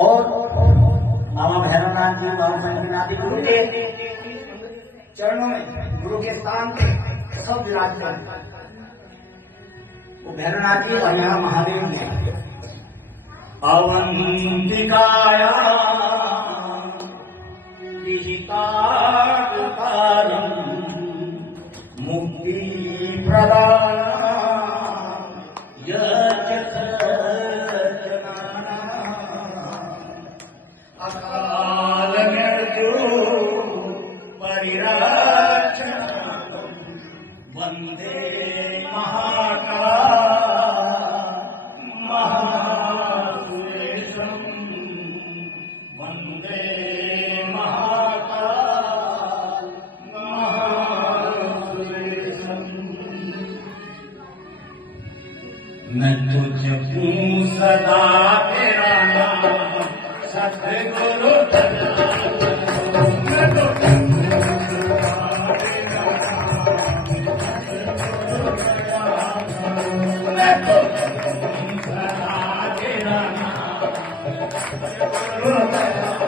और बाबा भैरवनाथ जी, बाबा शंकरनाथ जी गुरु के चरणों में, गुरु के स्थान पे सब विराजमान। वो भैरवनाथ जी और यहाँ महादेव ने अवंतिकाया विहिताकारं मुक्ति प्रदान अकाल मृत्यु परिरक्षणं वंदे महाकालेशं वंदे महाकालेशं। न तुझको सदा तेरा नाम सतगुरु